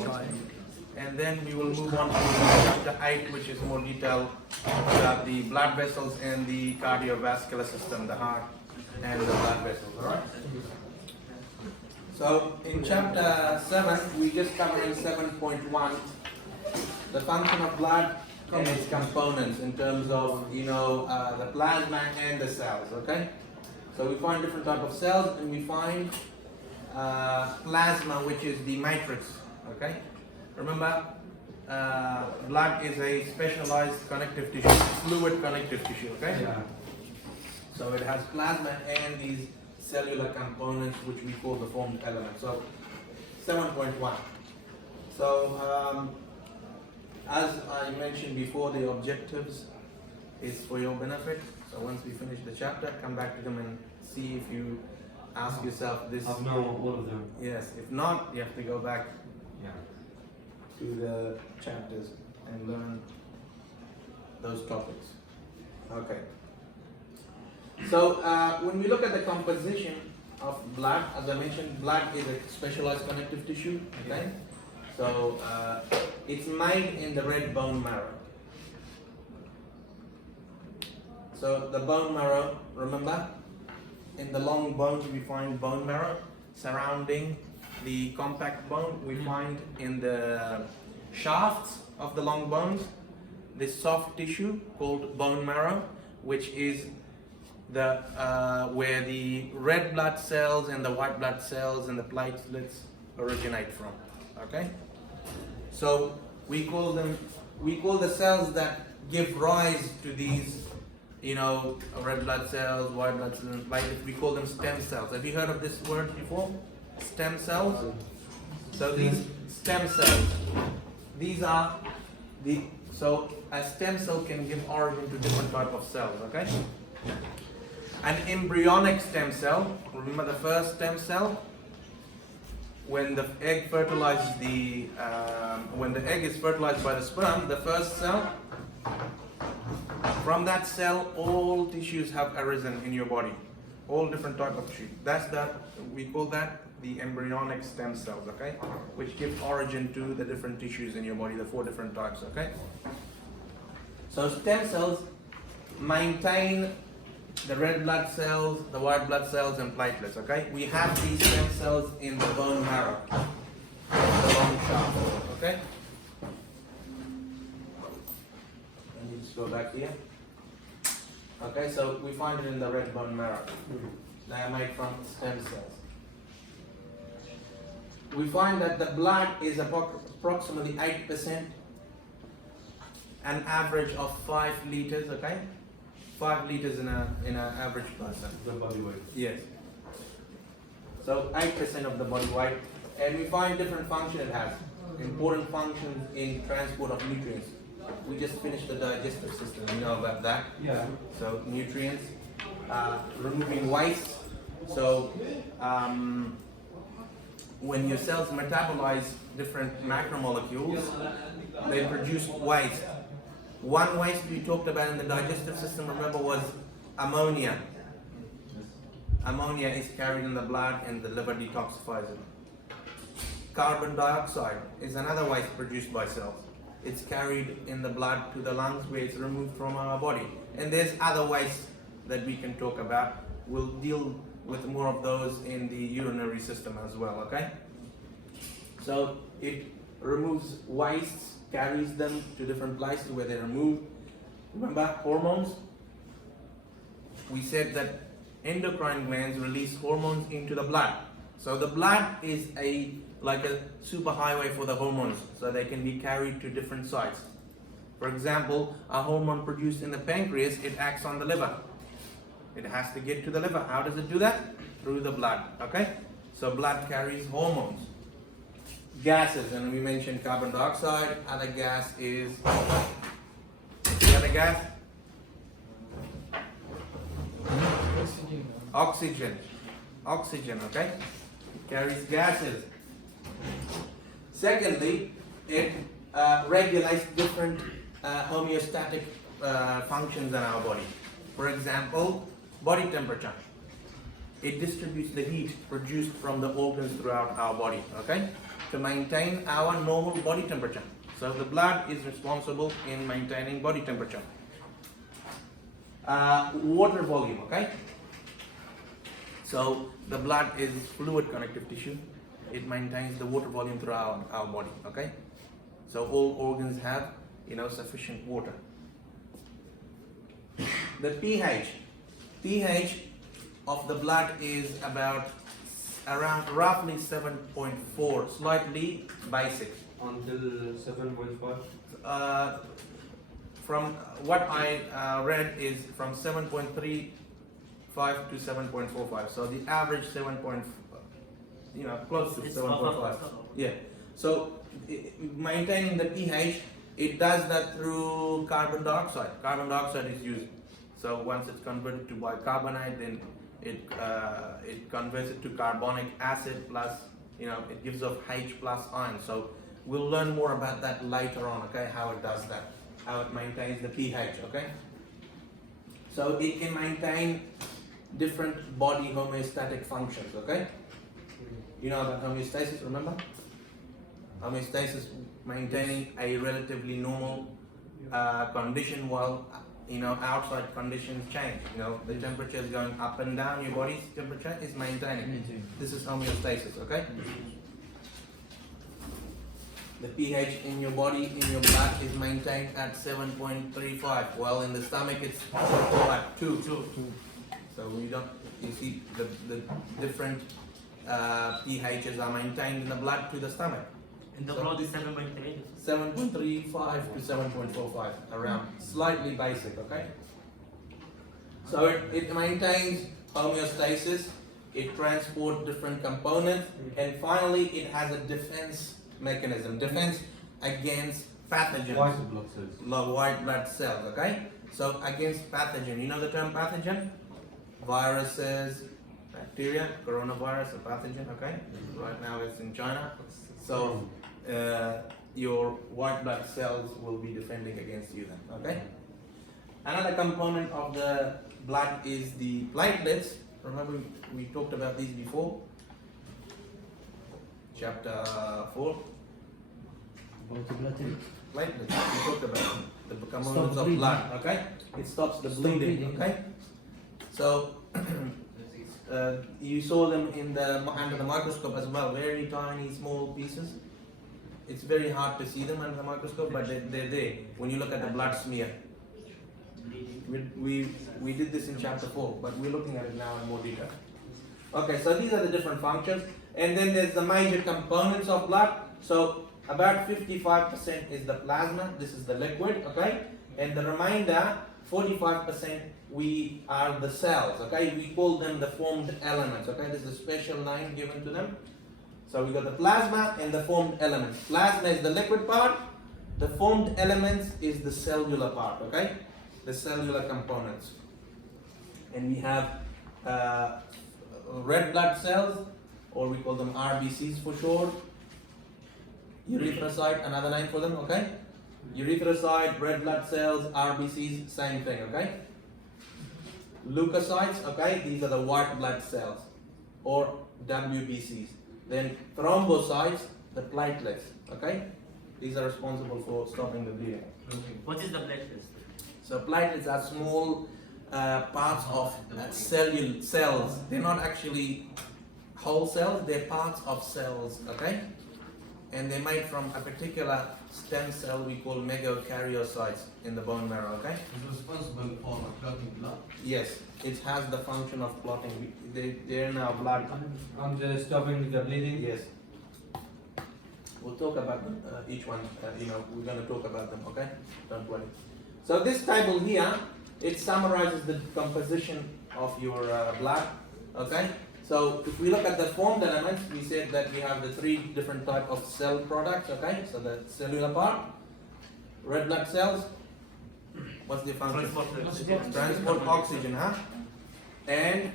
complete, and then we will move on to chapter 8, which is more detailed about the blood vessels and the cardiovascular system, the heart and the blood vessels. All right. So in chapter 7, we just covered 7.1 the function of blood and its components in terms of the plasma and the cells. Okay. So we find different type of cells, and we find plasma, which is the matrix. Okay. Remember, blood is a specialized connective tissue, fluid connective tissue. Okay. Yeah. So it has plasma and these cellular components, which we call the formed element. So 7.1. So as I mentioned before, the objectives is for your benefit. So once we finish the chapter, come back to them and see if you ask yourself this. I've known all of them. Yes. If not, you have to go back Yeah. to the chapters and learn those topics. Okay. So when we look at the composition of blood, as I mentioned, blood is a specialized connective tissue. Okay. So it's made in the red bone marrow. So the bone marrow, remember, in the long bones we find bone marrow. Surrounding the compact bone, we find in the shafts of the long bones this soft tissue called bone marrow, which is the where the red blood cells and the white blood cells and the platelets originate from. Okay, so we call the cells that give rise to these, red blood cells, white blood cells, and platelets. We call them stem cells. Have you heard of this word before? Stem cells. So these stem cells, these are so a stem cell can give origin to different type of cells. Okay. An embryonic stem cell. Remember the first stem cell. When the egg fertilizes when the egg is fertilized by the sperm, the first cell, from that cell, all tissues have arisen in your body, all different type of tissue. We call that the embryonic stem cells, okay, which give origin to the different tissues in your body, the 4 different types, okay. So stem cells maintain the red blood cells, the white blood cells, and platelets. Okay, we have these stem cells in the bone marrow, the long shaft. Okay, let me just go back here. Okay, so we find it in the red bone marrow. They are made from stem cells. We find that the blood is approximately 8%, an average of 5 liters. Okay. 5 liters in an average person. The body weight. Yes. So 8% of the body weight, and we find different functions it has. Important functions in transport of nutrients. We just finished the digestive system. You know about that. Yeah. So nutrients, removing waste. So when your cells metabolize different macromolecules, they produce waste. One waste we talked about in the digestive system, remember, was ammonia. Ammonia is carried in the blood and the liver detoxifies it. Carbon dioxide is another waste produced by cells. It's carried in the blood to the lungs, where it's removed from our body. And there's other wastes that we can talk about. We'll deal with more of those in the urinary system as well, okay? So it removes wastes, carries them to different places where they're removed. Remember hormones? We said that endocrine glands release hormones into the blood. So the blood is like a superhighway for the hormones, so they can be carried to different sites. For example, a hormone produced in the pancreas, it acts on the liver. It has to get to the liver. How does it do that? Through the blood, okay? So blood carries hormones. Gases, and we mentioned carbon dioxide. Other gas is, the other gas? Oxygen. Oxygen, okay? It carries gases. Secondly, it regulates different homeostatic functions in our body. For example, body temperature. It distributes the heat produced from the organs throughout our body, okay? to maintain our normal body temperature. So the blood is responsible in maintaining body temperature. Water volume, okay? So the blood is fluid connective tissue. It maintains the water volume through our body, okay? So all organs have, sufficient water. The pH of the blood is around roughly 7.4, slightly basic. Until 7.5? From what I read is from 7.35 to 7.45. So the average 7. Close to 7.5. Yeah. So maintaining the pH, it does that through carbon dioxide. Carbon dioxide is used. So once it's converted to bicarbonate, then it converts it to carbonic acid plus, it gives off H plus ion. So we'll learn more about that later on, okay, how it does that, how it maintains the pH, okay? So it can maintain different body homeostatic functions, okay? You know about homeostasis, remember? Homeostasis, maintaining a relatively normal condition while, outside conditions change. The temperature is going up and down, your body's temperature is maintaining. This is homeostasis, okay? The pH in your body, in your blood is maintained at 7.35. Well, in the stomach it's like 2. So you see the different pHs are maintained in the blood to the stomach. In the blood is 7.3. 7.35 to 7.45, around, slightly basic, okay? So it maintains homeostasis, it transports different components, and finally it has a defense mechanism, defense against pathogens. White blood cells. White blood cells, okay? So against pathogen, you know the term pathogen? Viruses, bacteria, coronavirus, a pathogen, okay? Right now it's in China. So your white blood cells will be defending against you then, okay? Another component of the blood is the platelets. Remember we talked about these before? Chapter 4. Platelets, we talked about them. The components of blood, okay? It stops the bleeding, okay? So you saw them under the microscope as well, very tiny, small pieces. It's very hard to see them under the microscope, but they're there when you look at the blood smear. We did this in chapter 4, but we're looking at it now in more detail. Okay, so these are the different functions, and then there's the major components of blood. So about 55% is the plasma, this is the liquid, okay? And the remainder, 45%, we are the cells, okay? We call them the formed elements, okay? There's a special name given to them. So we got the plasma and the formed elements. Plasma is the liquid part, the formed elements is the cellular part, okay? The cellular components. And we have red blood cells, or we call them RBCs for short. Erythrocyte, another name for them, okay? Erythrocyte, red blood cells, RBCs, same thing, okay? Leukocytes, okay? These are the white blood cells, or WBCs. Then thrombocytes, the platelets, okay? These are responsible for stopping the bleeding. Okay. What is the platelets? So platelets are small parts of cells. They're not actually whole cells, they're parts of cells, okay? And they're made from a particular stem cell we call megakaryocytes in the bone marrow, okay? It's responsible for clotting blood. Yes, it has the function of clotting. They're in our blood. And stopping the bleeding? Yes. We'll talk about them, each one, we're going to talk about them, okay? Don't worry. So this table here, it summarizes the composition of your blood, okay? So if we look at the formed elements, we said that we have the 3 different types of cell products, okay? So the cellular part, red blood cells, what's the function? Transport oxygen, huh? And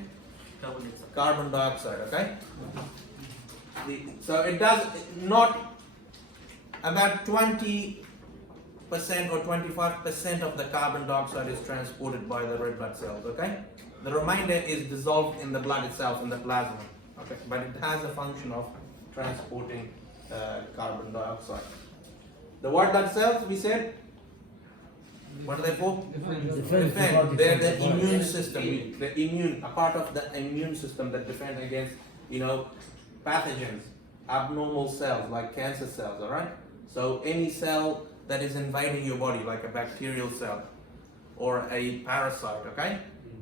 carbon dioxide, okay? So it does not, about 20% or 25% of the carbon dioxide is transported by the red blood cells, okay? The remainder is dissolved in the blood itself, in the plasma, okay? But it has a function of transporting carbon dioxide. The white blood cells, we said, what are they for? Defend. They're the immune system. The immune, a part of the immune system that defend against, pathogens, abnormal cells like cancer cells. All right. So any cell that is invading your body, like a bacterial cell or a parasite, okay,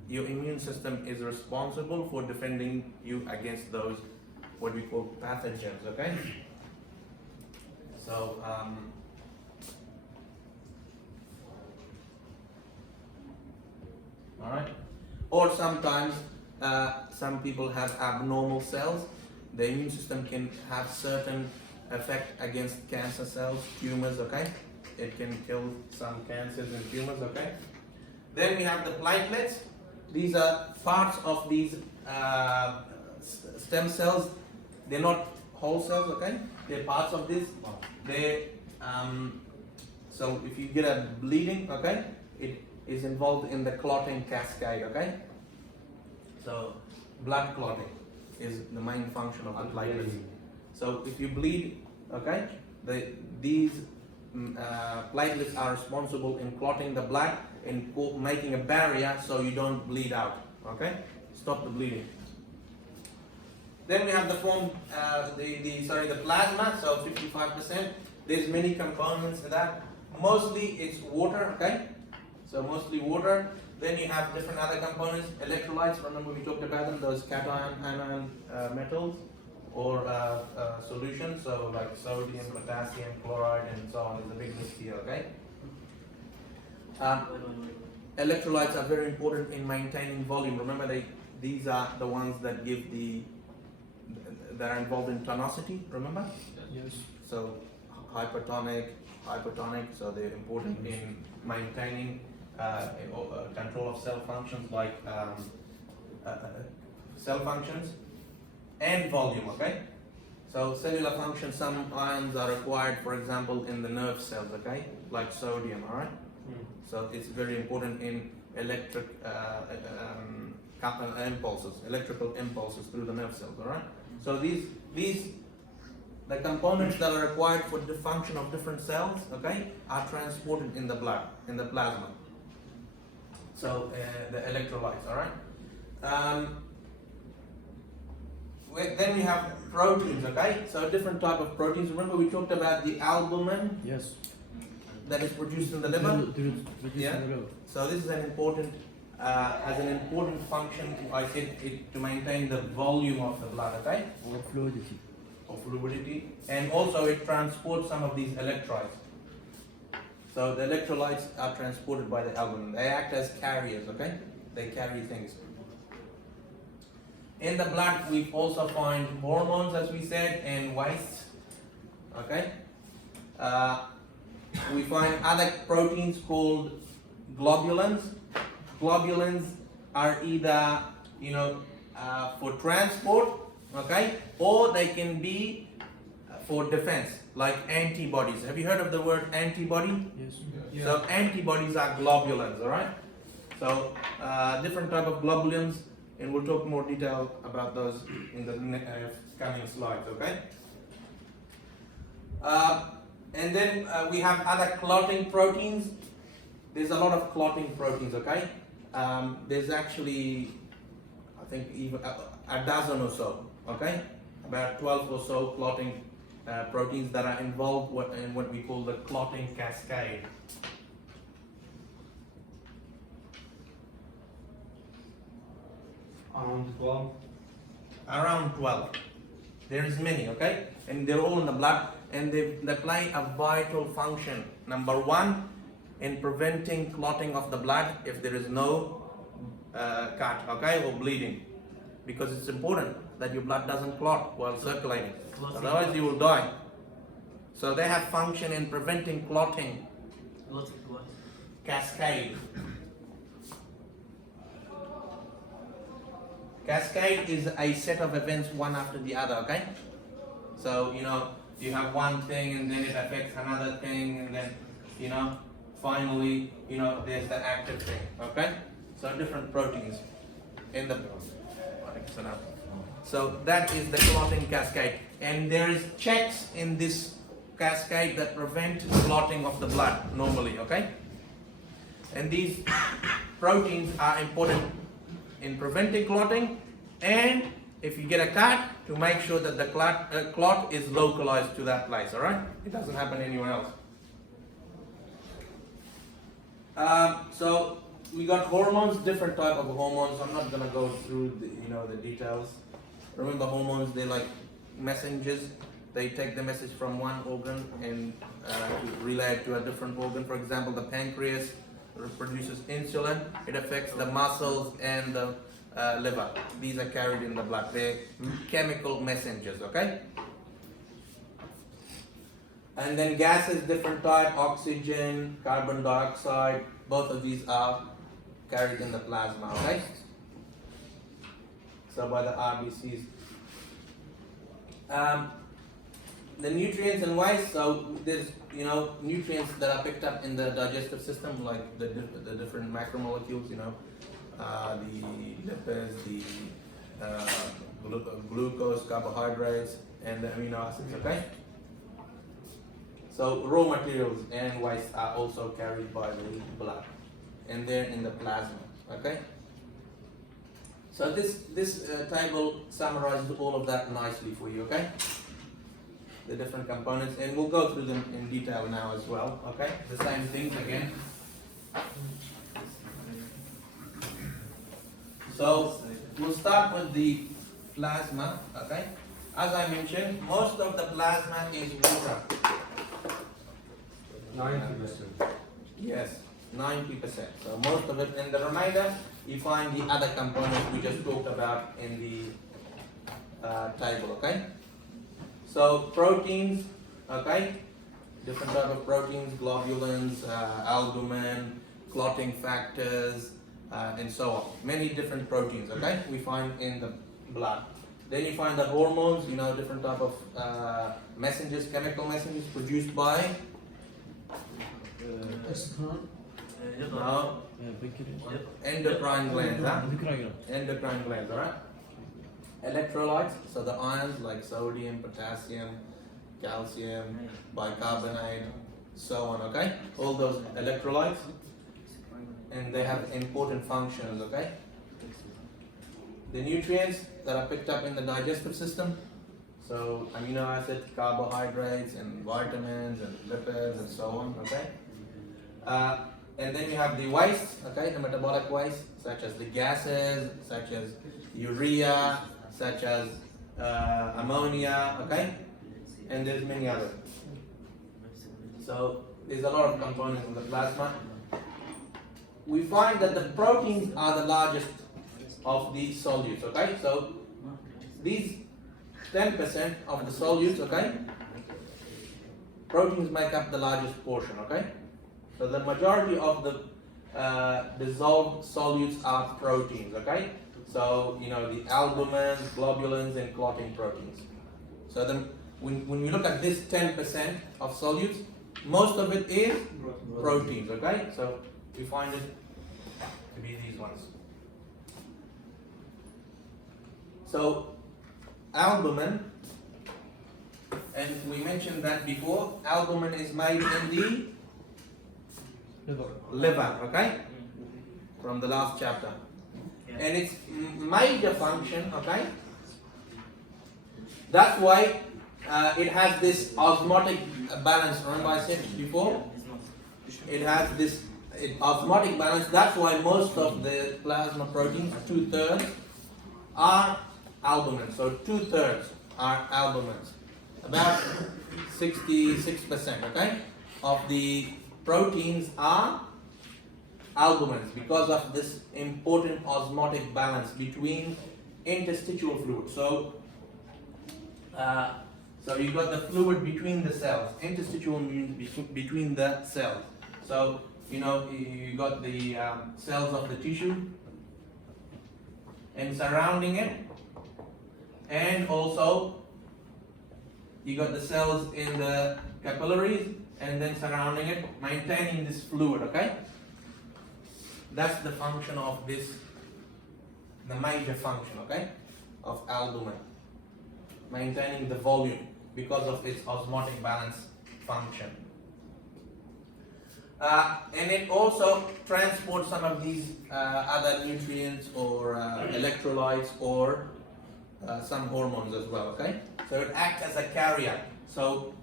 your immune system is responsible for defending you against those what we call pathogens. Okay. So. Alright, or sometimes some people have abnormal cells. The immune system can have certain effect against cancer cells, tumors, okay? It can kill some cancers and tumors, okay? Then we have the platelets. These are parts of these stem cells. They're not whole cells, okay? They're parts of this. They so if you get a bleeding, okay, it is involved in the clotting cascade, okay? So blood clotting is the main function of the platelets. So if you bleed, okay, these platelets are responsible in clotting the blood and making a barrier so you don't bleed out, okay? Stop the bleeding. Then we have the form, the plasma, so 55%. There's many components to that. Mostly it's water, okay? So mostly water. Then you have different other components, electrolytes. Remember we talked about them, those cation, anion metals or solutions. So like sodium, potassium, chloride, and so on is a big list here. Okay. Electrolytes are very important in maintaining volume. Remember, these are the ones that give that are involved in tonicity. Remember? Yes. So hypertonic. So they're important in maintaining control of cell functions like cell functions and volume, okay? So cellular function, some ions are required, for example, in the nerve cells, okay? Like sodium, all right? So it's very important in electrical impulses through the nerve cells, all right? So the components that are required for the function of different cells, okay, are transported in the blood, in the plasma. So the electrolytes, all right. Then we have proteins, okay. So different type of proteins. Remember we talked about the albumin. Yes. That is produced in the liver. Yeah. So this is an important, has an important function. I said it to maintain the volume of the blood, okay. Or fluidity. Or fluidity, and also it transports some of these electrolytes. So the electrolytes are transported by the albumin. They act as carriers, okay? They carry things. In the blood, we also find hormones, as we said, and waste, okay? We find other proteins called globulins. Globulins are either, for transport, okay? Or they can be for defense, like antibodies. Have you heard of the word antibody? Yes. Yeah. So antibodies are globulins, all right? So different type of globulins, and we'll talk more detail about those in the coming slides, okay? And then we have other clotting proteins. There's a lot of clotting proteins, okay? There's actually, I think, even a dozen or so, okay? About 12 or so clotting proteins that are involved in what we call the clotting cascade. Around 12. Around 12. There's many, okay? And they're all in the blood, and they play a vital function. Number one, in preventing clotting of the blood if there is no cut, okay, or bleeding. Because it's important that your blood doesn't clot while circulating. Otherwise you will die. So they have function in preventing clotting. Cascade. Cascade is a set of events one after the other, okay? So, you have one thing and then it affects another thing and then, finally, there's the active thing, okay? So different proteins in the So that is the clotting cascade. And there is checks in this cascade that prevent clotting of the blood normally, okay? And these proteins are important in preventing clotting, and if you get a cut, to make sure that the clot is localized to that place, alright? It doesn't happen anywhere else. So we got hormones, different type of hormones. I'm not gonna go through the details. Remember, hormones, they're like messengers. They take the message from one organ and to relay it to a different organ. For example, the pancreas produces insulin. It affects the muscles and the liver. These are carried in the blood. They're chemical messengers, okay? And then gases, different type, oxygen, carbon dioxide, both of these are carried in the plasma, okay? So by the RBCs. The nutrients and waste, so there's nutrients that are picked up in the digestive system, like the different macromolecules, the lipids, the glucose, carbohydrates, and the amino acids, okay? So raw materials and waste are also carried by the blood, and they're in the plasma, okay? So this table summarizes all of that nicely for you, okay? The different components, and we'll go through them in detail now as well, okay? The same things again. So we'll start with the plasma, okay? As I mentioned, most of the plasma is water. 90%. Yes, 90%. So most of it, and the remainder, you find the other components we just talked about in the table, okay? So proteins, okay? Different type of proteins, globulins, albumin, clotting factors, and so on. Many different proteins, okay? We find in the blood. Then you find the hormones, different type of messengers, chemical messengers produced by no, endocrine glands, huh? Endocrine glands, alright? Electrolytes, so the ions like sodium, potassium, calcium, bicarbonate, so on, okay? All those electrolytes, and they have important functions, okay? The nutrients that are picked up in the digestive system, so amino acids, carbohydrates, and vitamins, and lipids, and so on, okay? And then you have the waste, okay, the metabolic waste, such as the gases, such as urea, such as ammonia, okay? And there's many others. So there's a lot of components in the plasma. We find that the proteins are the largest of the solutes, okay? So these 10% of the solutes, okay? Proteins make up the largest portion, okay? So the majority of the dissolved solutes are proteins, okay? So, the albumins, globulins, and clotting proteins. So when you look at this 10% of solutes, most of it is proteins, okay? So we find it to be these ones. So albumin, and we mentioned that before, albumin is made in the liver, okay? From the last chapter. And its major function, okay? That's why it has this osmotic balance. Remember I said before? It has this osmotic balance. That's why most of the plasma proteins, 2/3, are albumin. So 2/3 are albumins. About 66%, okay, of the proteins are albumins because of this important osmotic balance between interstitial fluid. So you got the fluid between the cells. Interstitial means between the cells. So you got the cells of the tissue and surrounding it, and also you got the cells in the capillaries and then surrounding it, maintaining this fluid, okay? That's the function of this, the major function, okay, of albumin, maintaining the volume because of its osmotic balance function. And it also transports some of these other nutrients or electrolytes or some hormones as well, okay? So it acts as a carrier. So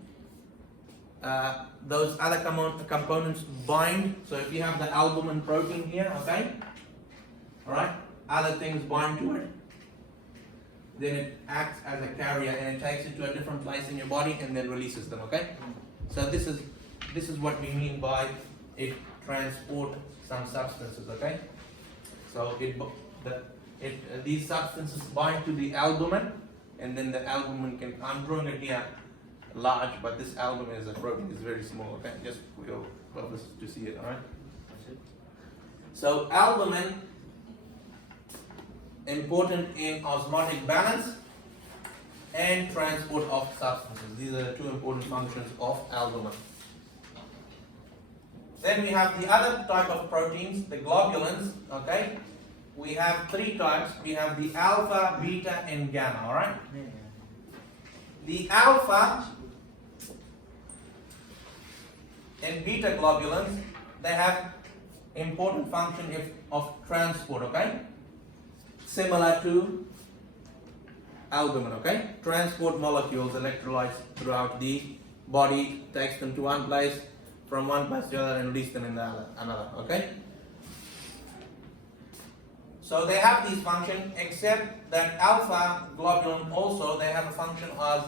those other components bind. So if you have the albumin protein here, okay? Alright, other things bind to it. Then it acts as a carrier and it takes it to a different place in your body and then releases them, okay? So this is what we mean by it transport some substances, okay? So these substances bind to the albumin and then the albumin can, I'm drawing it here large, but this albumin is a protein, is very small, okay? Just for your purpose to see it, alright? So albumin, important in osmotic balance and transport of substances. These are the two important functions of albumin. Then we have the other type of proteins, the globulins, okay? We have three types. We have the alpha, beta, and gamma, alright? The alpha and beta globulins, they have important function of transport, okay? Similar to albumin, okay? Transport molecules, electrolytes throughout the body, takes them to one place, from one place to the other and release them in the another, okay? So they have these functions, except that alpha globulin also, they have a function as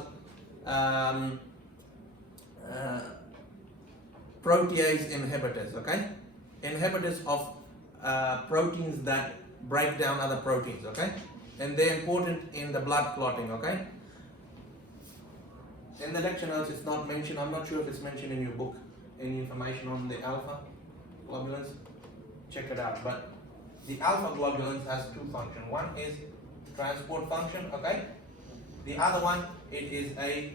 protease inhibitors, okay? Inhibitors of proteins that break down other proteins, okay? And they're important in the blood clotting, okay? In the lecture notes it's not mentioned, I'm not sure if it's mentioned in your book, any information on the alpha globulins, check it out. But the alpha globulins has two functions. One is transport function, okay? The other one, it is a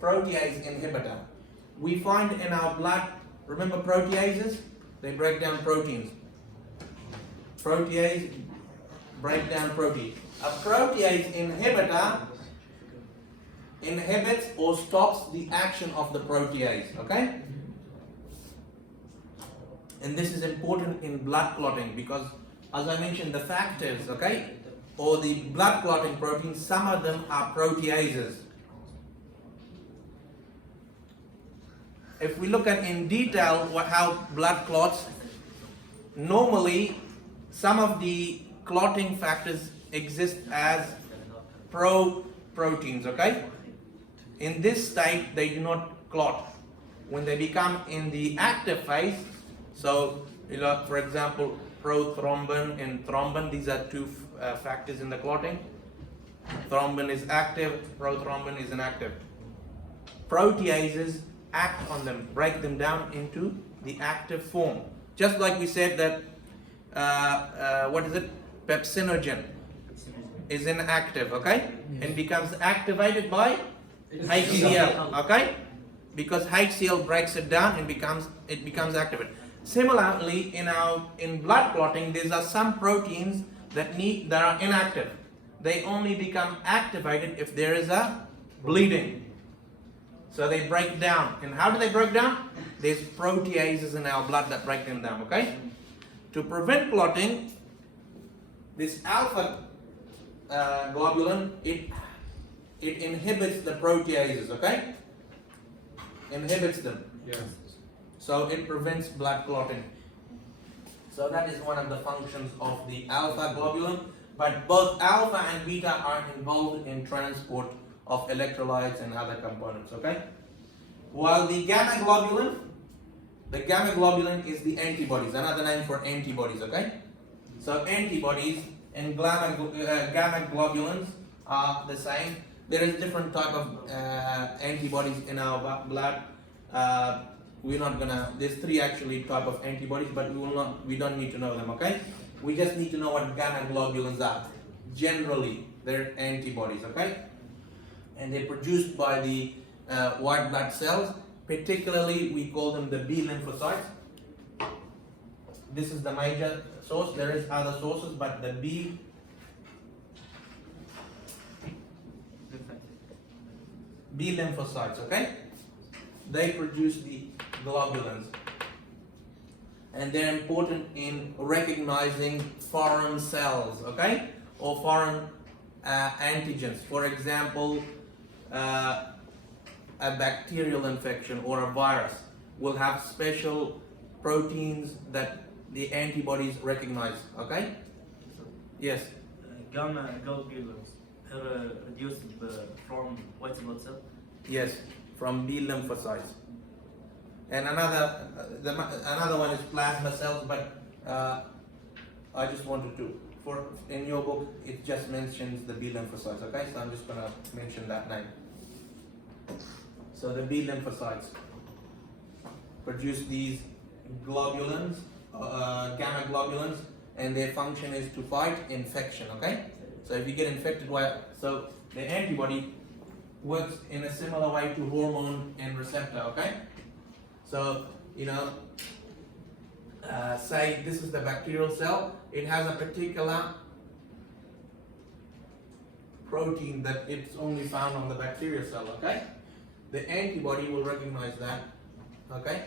protease inhibitor. We find in our blood, remember proteases? They break down proteins. Protease break down protein. A protease inhibitor inhibits or stops the action of the protease, okay? And this is important in blood clotting because, as I mentioned, the factors, okay, or the blood clotting proteins, some of them are proteases. If we look at in detail how blood clots, normally some of the clotting factors exist as proteins, okay? In this state, they do not clot. When they become in the active phase, so, you know, for example, prothrombin and thrombin, these are two factors in the clotting. Thrombin is active, prothrombin is inactive. Proteases act on them, break them down into the active form. Just like we said that, pepsinogen is inactive, okay? And becomes activated by HCl, okay? Because HCl breaks it down and it becomes activated. Similarly, in blood clotting, there are some proteins that are inactive. They only become activated if there is a bleeding. So they break down. And how do they break down? There's proteases in our blood that break them down, okay? To prevent clotting, this alpha globulin, it inhibits the proteases, okay? Inhibits them. Yes. So it prevents blood clotting. So that is one of the functions of the alpha globulin. But both alpha and beta are involved in transport of electrolytes and other components, okay? While the gamma globulin is the antibodies, another name for antibodies, okay? So antibodies and gamma globulins are the same. There is different type of antibodies in our blood. There's three actually type of antibodies, but we don't need to know them, okay? We just need to know what gamma globulins are. Generally, they're antibodies, okay? And they're produced by the white blood cells, particularly we call them the B lymphocytes. This is the major source. There is other sources, but the B lymphocytes, okay? They produce the globulins. And they're important in recognizing foreign cells, okay? Or foreign antigens. For example, a bacterial infection or a virus will have special proteins that the antibodies recognize, okay? Yes? Gamma globulins are reduced from white blood cell. Yes, from B lymphocytes. And another one is plasma cells, but I just wanted to, in your book, it just mentions the B lymphocytes, okay? So I'm just gonna mention that name. So the B lymphocytes produce these globulins, gamma globulins, and their function is to fight infection, okay? So if you get infected, so the antibody works in a similar way to hormone and receptor, okay? So, say this is the bacterial cell, it has a particular protein that it's only found on the bacterial cell, okay? The antibody will recognize that, okay?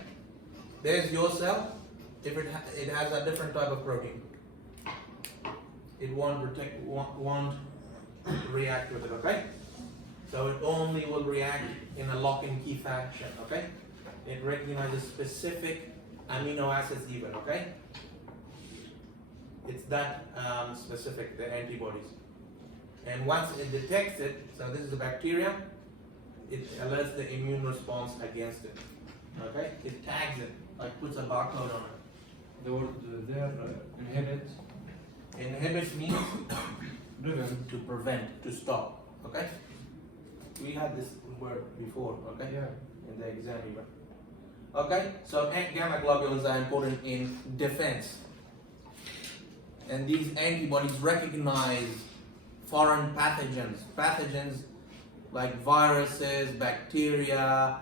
There's your cell. If it has a different type of protein, it won't react with it, okay? So it only will react in a lock and key fashion, okay? It recognizes specific amino acids even, okay? It's that specific, the antibodies. And once it detects it, so this is a bacteria, it alerts the immune response against it, okay? It tags it, like puts a barcode on it. The word there, inhibit. Inhibit means to prevent, to stop, okay? We had this word before, okay? Yeah. In the exam even. Okay, so gamma globulins are important in defense. And these antibodies recognize foreign pathogens. Pathogens like viruses, bacteria,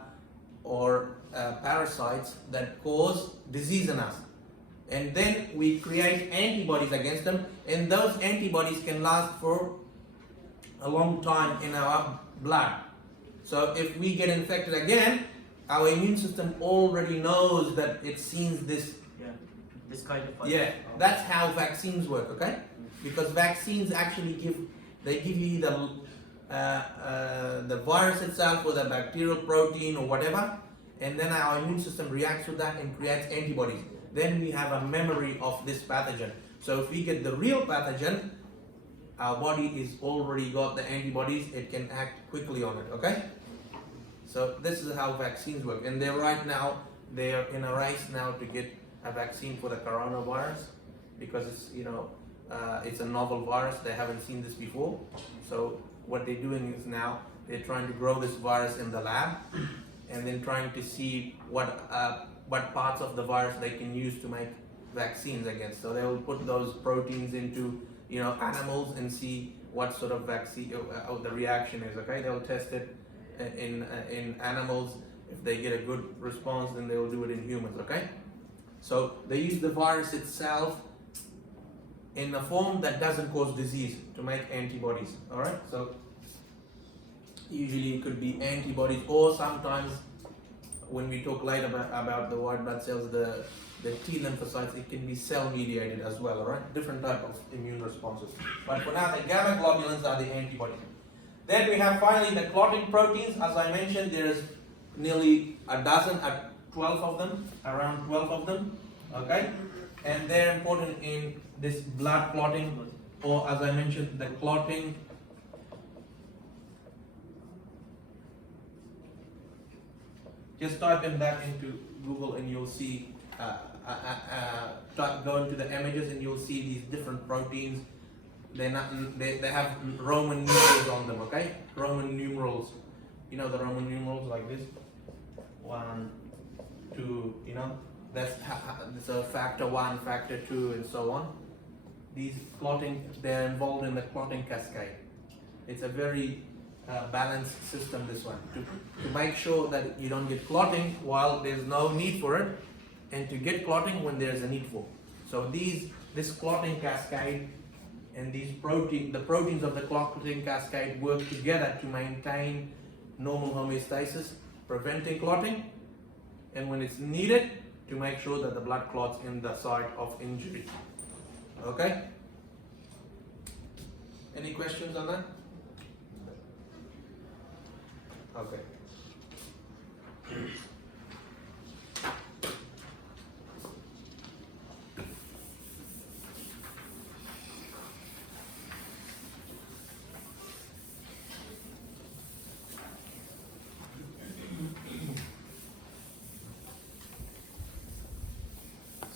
or parasites that cause disease in us. And then we create antibodies against them, and those antibodies can last for a long time in our blood. So if we get infected again, our immune system already knows that it sees this. Yeah, this kind of. Yeah, that's how vaccines work, okay? Because vaccines actually give you the virus itself or the bacterial protein or whatever, and then our immune system reacts to that and creates antibodies. Then we have a memory of this pathogen. So if we get the real pathogen, our body is already got the antibodies, it can act quickly on it, okay? So this is how vaccines work. And they're in a race now to get a vaccine for the coronavirus because it's a novel virus. They haven't seen this before. So what they're doing is now they're trying to grow this virus in the lab and then trying to see what parts of the virus they can use to make vaccines against. So they will put those proteins into animals and see what sort of vaccine the reaction is. Okay, they'll test it in animals. If they get a good response, then they will do it in humans. Okay, so they use the virus itself in a form that doesn't cause disease to make antibodies. All right, so usually it could be antibodies, or sometimes when we talk later about the white blood cells, the T lymphocytes, it can be cell mediated as well, all right? Different type of immune responses. But for now, the gamma globulins are the antibodies. Then we have finally the clotting proteins. As I mentioned, there is nearly a dozen, 12 of them, around 12 of them, okay? And they're important in this blood clotting, or as I mentioned, the clotting. Just type in that into Google and you'll see, go into the images and you'll see these different proteins. They have Roman numerals on them, okay? Roman numerals. You know the Roman numerals like this? 1, 2, that's so factor 1, factor 2, and so on. These clotting, they're involved in the clotting cascade. It's a very balance system, this one, to make sure that you don't get clotting while there's no need for it, and to get clotting when there's a need for. So this clotting cascade and the proteins of the clotting cascade work together to maintain normal homeostasis, preventing clotting, and when it's needed, to make sure that the blood clots in the site of injury. Okay? Any questions on that? Okay.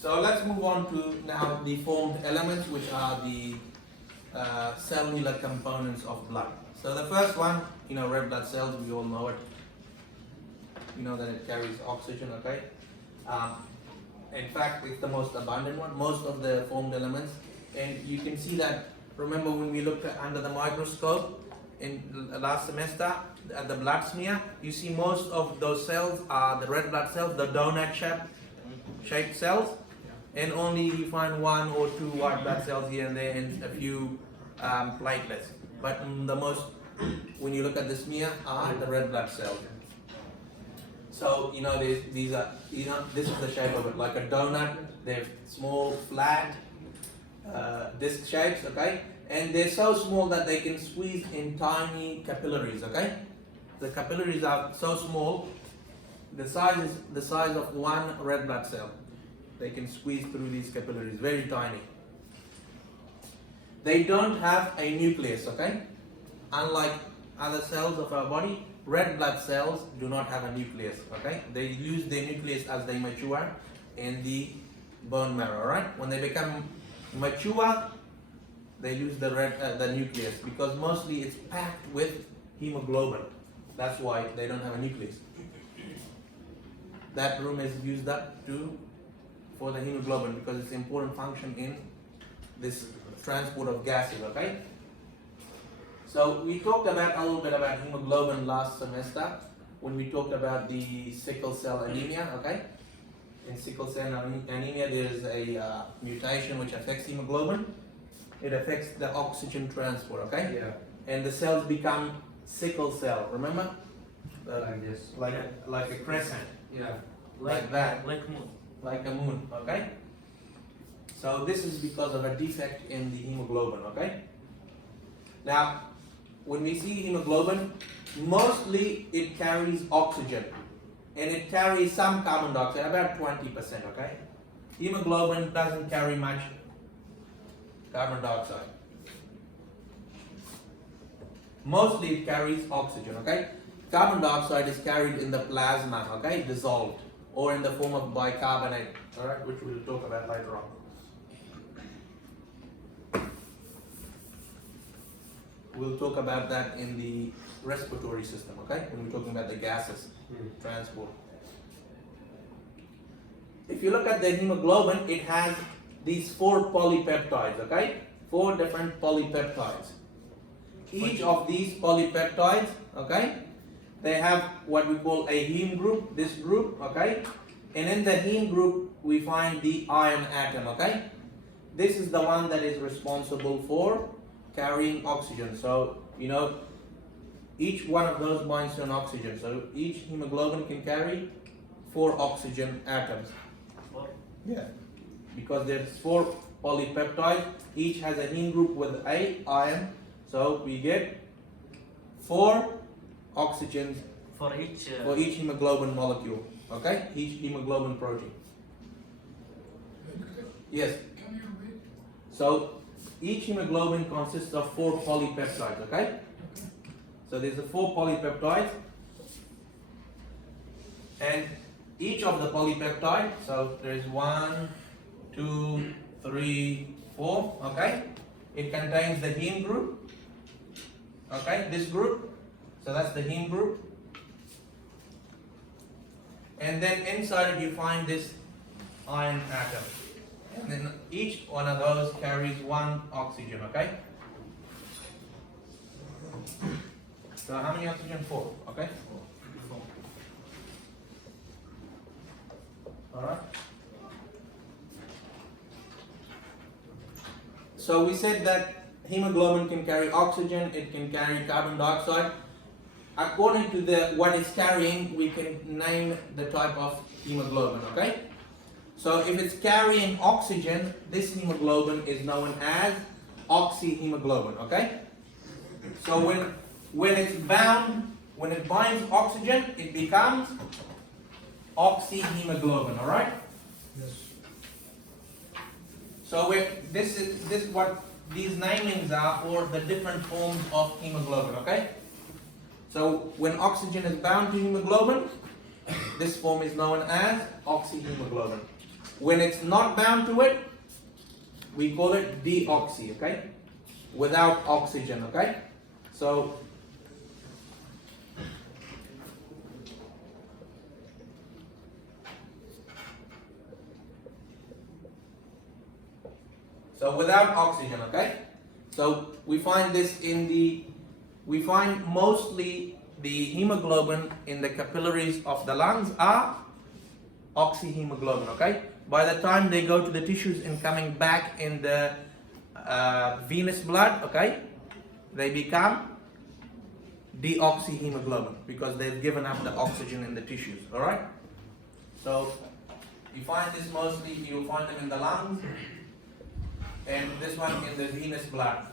So let's move on to now the formed elements, which are the cellular components of blood. So the first one, red blood cells, we all know it. You know that it carries oxygen, okay? In fact, it's the most abundant one, most of the formed elements. And you can see that, remember when we looked under the microscope in last semester at the blood smear, you see most of those cells are the red blood cells, the donut shaped cells. And only you find 1 or 2 white blood cells here and there, and a few platelets. But the most, when you look at the smear, are the red blood cells. So these are this is the shape of it, like a donut. They're small, flat, disc shapes, okay? And they're so small that they can squeeze in tiny capillaries, okay? The capillaries are so small, the size is the size of 1 red blood cell. They can squeeze through these capillaries, very tiny. They don't have a nucleus, okay? Unlike other cells of our body, red blood cells do not have a nucleus, okay? They lose their nucleus as they mature in the bone marrow, right? When they become mature, they lose the nucleus, because mostly it's packed with hemoglobin. That's why they don't have a nucleus. That room is used up for the hemoglobin, because it's an important function in this transport of gases, okay? So we talked about a little bit about hemoglobin last semester when we talked about the sickle cell anemia, okay? In sickle cell anemia, there is a mutation which affects hemoglobin. It affects the oxygen transport, okay? Yeah. And the cells become sickle cell, remember? Like this. Like a crescent. Yeah. Like that. Like moon. Like a moon, okay? So this is because of a defect in the hemoglobin, okay? Now, when we see hemoglobin, mostly it carries oxygen, and it carries some carbon dioxide, about 20%, okay? Hemoglobin doesn't carry much carbon dioxide. Mostly it carries oxygen, okay? Carbon dioxide is carried in the plasma, okay? Dissolved, or in the form of bicarbonate, alright, which we'll talk about later on. We'll talk about that in the respiratory system, okay? When we're talking about the gases transport. If you look at the hemoglobin, it has these 4 polypeptides, okay? 4 different polypeptides. Each of these polypeptides, okay, they have what we call a heme group, this group, okay? And in the heme group, we find the iron atom, okay? This is the one that is responsible for carrying oxygen. So, each one of those binds to an oxygen. So each hemoglobin can carry 4 oxygen atoms. Yeah. Because there's 4 polypeptides, each has a heme group with a iron. So we get 4 oxygens For each. for each hemoglobin molecule. Okay? Each hemoglobin protein. Yes. So each hemoglobin consists of 4 polypeptides, okay? So there's a 4 polypeptides, and each of the polypeptide, so there's 1, 2, 3, 4, okay? It contains the heme group, okay? This group, so that's the heme group. And then inside it you find this iron atom. And then each one of those carries 1 oxygen, okay? So how many oxygen? 4. Okay. All right. So we said that hemoglobin can carry oxygen, it can carry carbon dioxide. According to what it's carrying, we can name the type of hemoglobin, okay? So if it's carrying oxygen, this hemoglobin is known as oxyhemoglobin, okay? So when it's bound, when it binds oxygen, it becomes oxyhemoglobin, all right? Yes. So this what these namings are for the different forms of hemoglobin, okay? So when oxygen is bound to hemoglobin, this form is known as oxyhemoglobin. When it's not bound to it, we call it deoxy, okay? Without oxygen, okay? So without oxygen, okay? So we find this we find mostly the hemoglobin in the capillaries of the lungs are oxyhemoglobin, okay? By the time they go to the tissues and coming back in the venous blood, okay, they become deoxyhemoglobin because they've given up the oxygen in the tissues, all right? So you find this mostly, you'll find them in the lungs, and this one in the venous blood.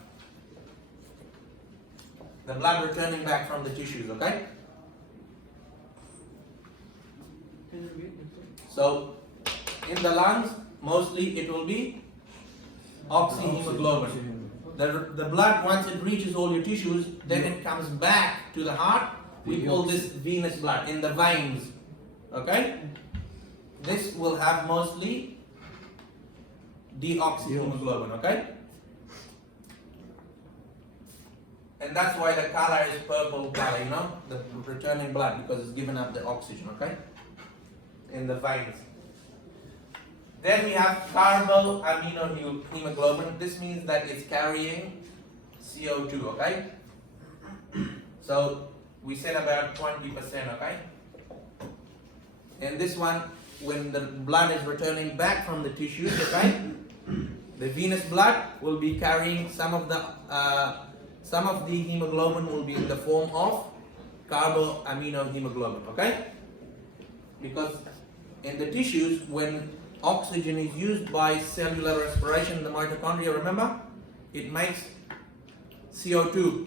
The blood returning back from the tissues, okay? So in the lungs, mostly it will be oxyhemoglobin. The blood, once it reaches all your tissues, then it comes back to the heart. We call this venous blood, in the veins, okay? This will have mostly deoxyhemoglobin, okay? And that's why the color is purple color, you know, the returning blood, because it's given up the oxygen, okay? In the veins. Then we have carboaminohemoglobin. This means that it's carrying CO2, okay? So we said about 20%, okay? And this one, when the blood is returning back from the tissues, okay? The venous blood will be carrying some of the hemoglobin will be in the form of carboaminohemoglobin, okay? Because in the tissues, when oxygen is used by cellular respiration in the mitochondria, remember? It makes CO2.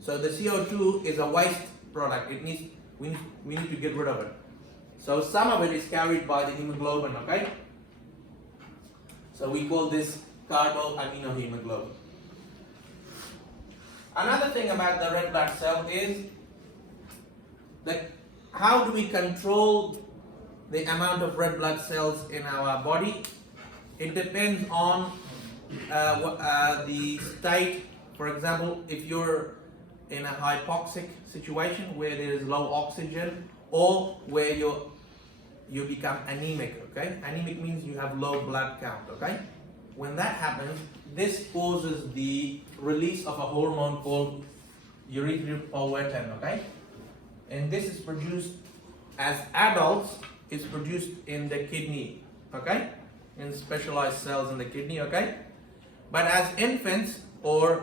So the CO2 is a waste product. We need to get rid of it. So some of it is carried by the hemoglobin, okay? So we call this carboaminohemoglobin. Another thing about the red blood cell is that how do we control the amount of red blood cells in our body? It depends on the state. For example, if you're in a hypoxic situation where there is low oxygen, or where you become anemic, okay? Anemic means you have low blood count, okay? When that happens, this causes the release of a hormone called erythropoietin, okay? And this is produced as adults, it's produced in the kidney, okay? In specialized cells in the kidney, okay? But as infants, as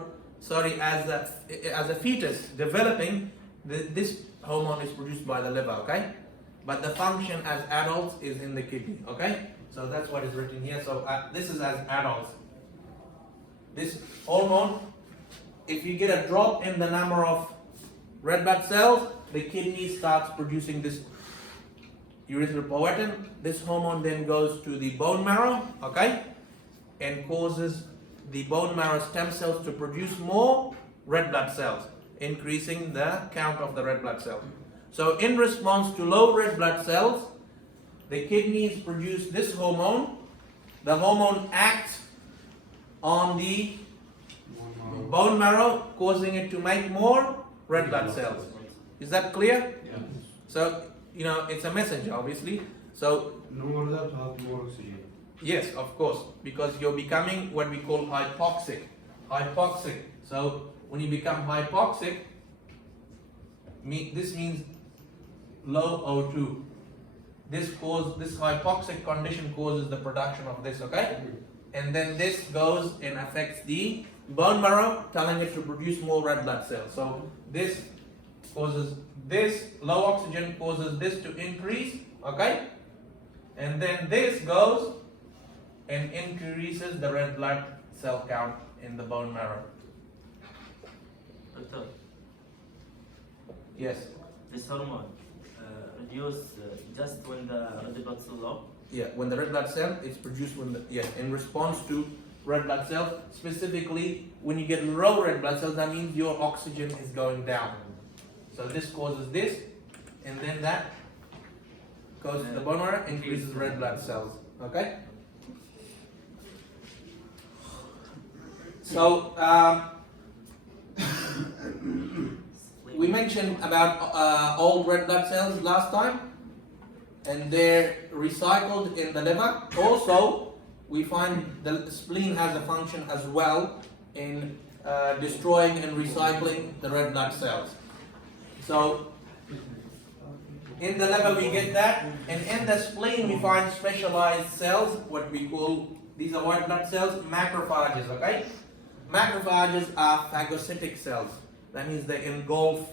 a fetus developing, this hormone is produced by the liver, okay? But the function as adults is in the kidney, okay? So that's what is written here. So this is as adults. This hormone, if you get a drop in the number of red blood cells, the kidney starts producing this erythropoietin. This hormone then goes to the bone marrow, okay? And causes the bone marrow stem cells to produce more red blood cells, increasing the count of the red blood cells. So in response to low red blood cells, the kidneys produce this hormone. The hormone acts on the bone marrow, causing it to make more red blood cells. Is that clear? Yeah. So, you know, it's a messenger, obviously. So, In order to have more oxygen. yes, of course, because you're becoming what we call hypoxic. Hypoxic. So, when you become hypoxic, This means low O2. This hypoxic condition causes the production of this, okay? And then this goes and affects the bone marrow, telling it to produce more red blood cells. So this causes this, low oxygen causes this to increase, okay? And then this goes and increases the red blood cell count in the bone marrow. Doctor, Yes. this hormone reduce just when the red blood cell low. Yeah, when the red blood cell is produced in response to red blood cells, specifically when you get low red blood cells, that means your oxygen is going down. So this causes this, and then that goes to the bone marrow, increases red blood cells. Okay? So we mentioned about old red blood cells last time, and they're recycled in the liver. Also, we find the spleen has a function as well in destroying and recycling the red blood cells. So, in the liver we get that, and in the spleen we find specialized cells, what we call, these are white blood cells, macrophages, okay? Macrophages are phagocytic cells. That means they engulf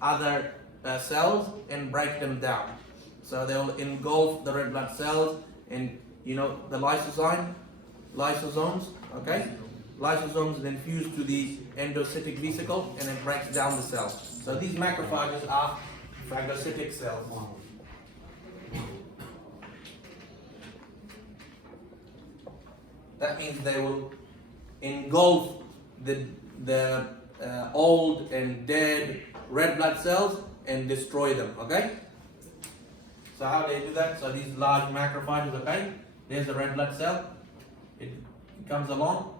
other cells and break them down. So they will engulf the red blood cells and, you know, the lysosomes, okay? Lysosomes then fuse to the endocytic vesicle and it breaks down the cell. So these macrophages are phagocytic cells. That means they will engulf the old and dead red blood cells and destroy them, okay? So how they do that? So these large macrophages, okay? There's the red blood cell. It comes along,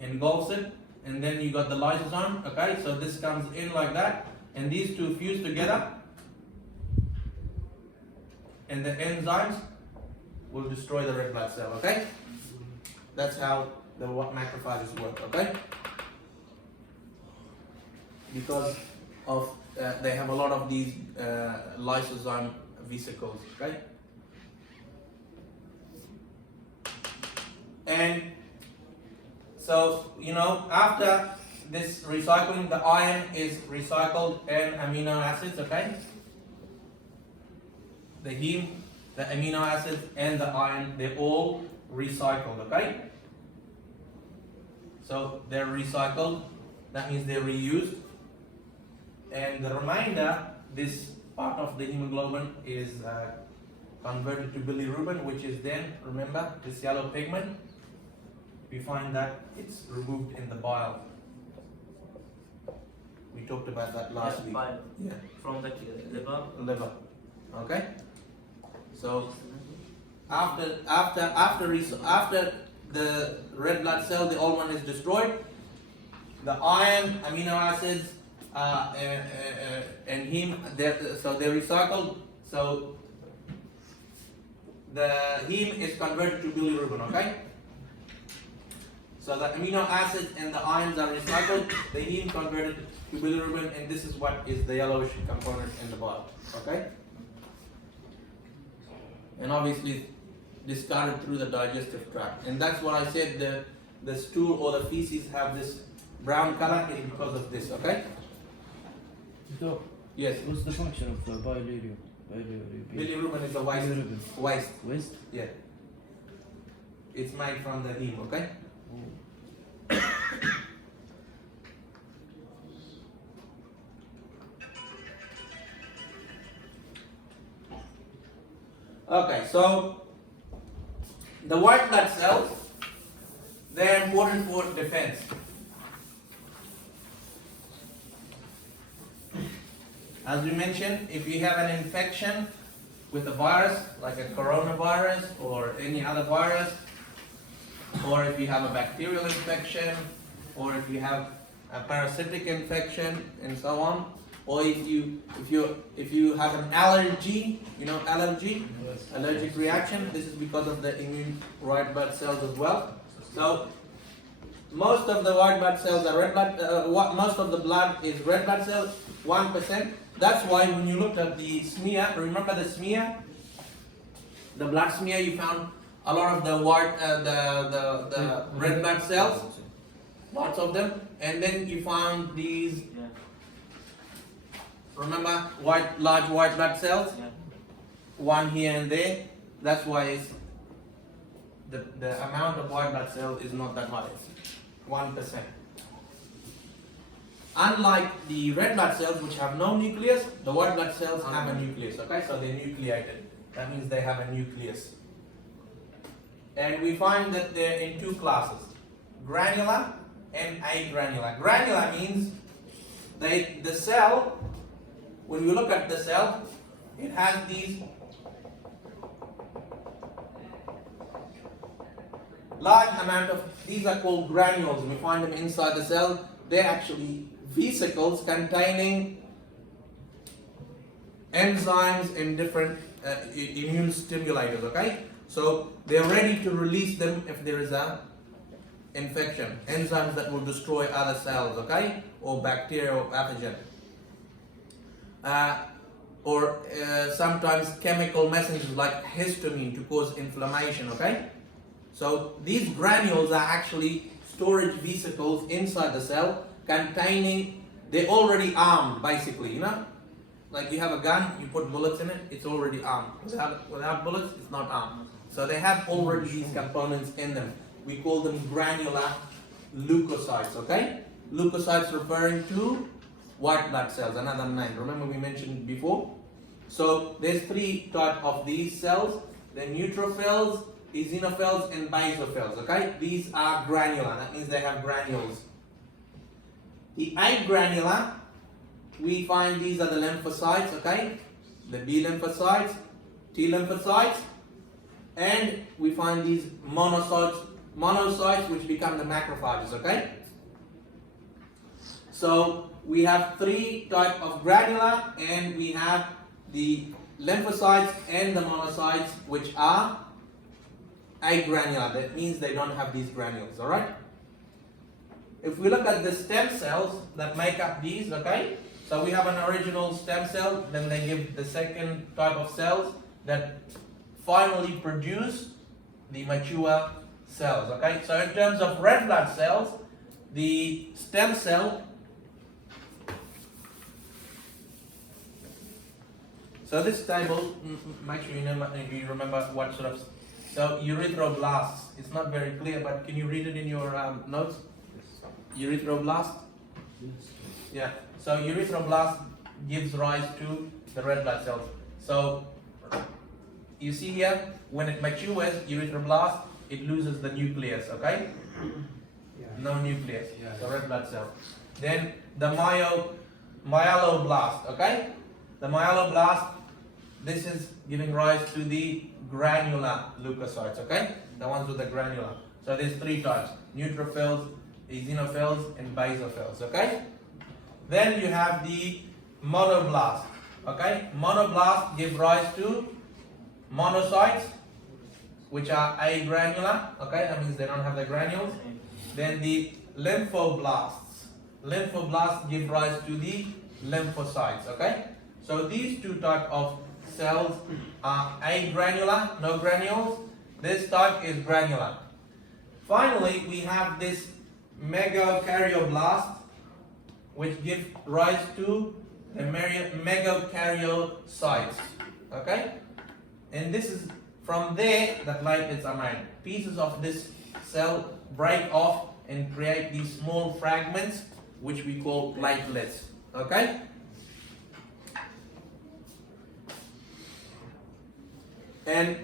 engulfs it, and then you got the lysosome, okay? So this comes in like that, and these two fuse together, and the enzymes will destroy the red blood cell, okay? That's how the macrophages work, okay? Because of they have a lot of these lysosome vesicles, okay? And so, you know, after this recycling, the iron is recycled and amino acids, okay? The heme, the amino acids, and the iron, they're all recycled, okay? So they're recycled, that means they're reused. And the remainder, this part of the hemoglobin is converted to bilirubin, which is then, remember, this yellow pigment. We find that it's removed in the bile. We talked about that last week. Bile. Yeah. From the Liver. Okay. So after the red blood cell, the old one is destroyed. The iron, amino acids, and heme, so they're recycled. So the heme is converted to bilirubin. Okay. So the amino acids and the ions are recycled. The heme converted to bilirubin, and this is what is the yellowish component in the bottom. Okay. And obviously discarded through the digestive tract. And that's why I said the stool or the feces have this brown color is because of this, okay? Doc, Yes. what's the function of bilirubin? Bilirubin is a Bilirubin. waste. Waste? Yeah. It's made from the heme, okay? Okay, so the white blood cells, they're important for defense. As we mentioned, if you have an infection with a virus, like a coronavirus or any other virus, or if you have a bacterial infection, or if you have a parasitic infection, and so on, or if you have an allergy, you know, allergic reaction, this is because of the immune white blood cells as well. So most of the white blood cells are red blood. Most of the blood is red blood cells. 1%. That's why when you looked at the smear, remember the smear, the blood smear, you found a lot of the white, the red blood cells, lots of them, and then you found these. Yeah. Remember large white blood cells, Yeah. one here and there. That's why it's the amount of white blood cells is not that much. It's 1%. Unlike the red blood cells, which have no nucleus, the white blood cells have a nucleus. Okay, so they're nucleated. That means they have a nucleus. And we find that they're in two classes: granular and agranular. Granular means the cell. When you look at the cell, it has these large amount of, these are called granules. We find them inside the cell. They're actually vesicles containing enzymes and different immune stimulators. Okay, so they're ready to release them if there is a infection. Enzymes that will destroy other cells. Okay, or bacteria or pathogen. Or sometimes chemical messengers like histamine to cause inflammation. Okay, so these granules are actually storage vesicles inside the cell containing, they're already armed basically, you know, like you have a gun, you put bullets in it, it's already armed. Without bullets, it's not armed. So they have already these components in them. We call them granular leukocytes. Okay, leukocytes referring to white blood cells, another name. Remember we mentioned before. So there's three types of these cells: the neutrophils, eosinophils, and basophils. Okay, these are granular. That means they have granules. The agranular, we find these are the lymphocytes. Okay, the B lymphocytes, T lymphocytes, and we find these monocytes, which become the macrophages. Okay. So we have three types of granular, and we have the lymphocytes and the monocytes, which are agranular. That means they don't have these granules. All right. If we look at the stem cells that make up these, okay, so we have an original stem cell, then they give the second type of cells that finally produce the mature cells. Okay, so in terms of red blood cells, the stem cell. So this table, make sure you remember what sort of. So erythroblasts. It's not very clear, but can you read it in your notes? Erythroblast. Yeah. So erythroblast gives rise to the red blood cells. So you see here, when it matures, erythroblast, it loses the nucleus. Okay. No nucleus. So red blood cell. Then the myeloblast. Okay. The myeloblast. This is giving rise to the granular leukocytes, okay? The ones with the granular. So there's three types: neutrophils, eosinophils, and basophils, okay? Then you have the monoblast, okay? Monoblast give rise to monocytes, which are agranular, okay? That means they don't have the granules. Then the lymphoblasts. Lymphoblasts give rise to the lymphocytes, okay? So these two types of cells are agranular, no granules. This type is granular. Finally, we have this megakaryoblast, which gives rise to the megakaryocytes. Okay? And this is from there that lipids are made. Pieces of this cell break off and create these small fragments, which we call platelets. Okay? And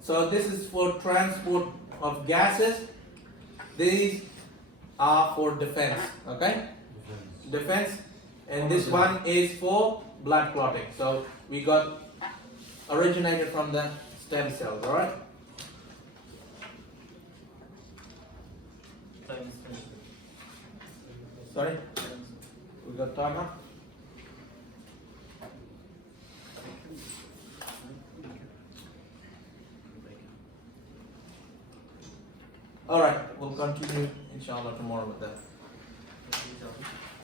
so this is for transport of gases. These are for defense. Okay? Defense. And this one is for blood clotting. So we got originated from the stem cells. Alright? Sorry? We got timer? Alright, we'll continue inshallah tomorrow with that.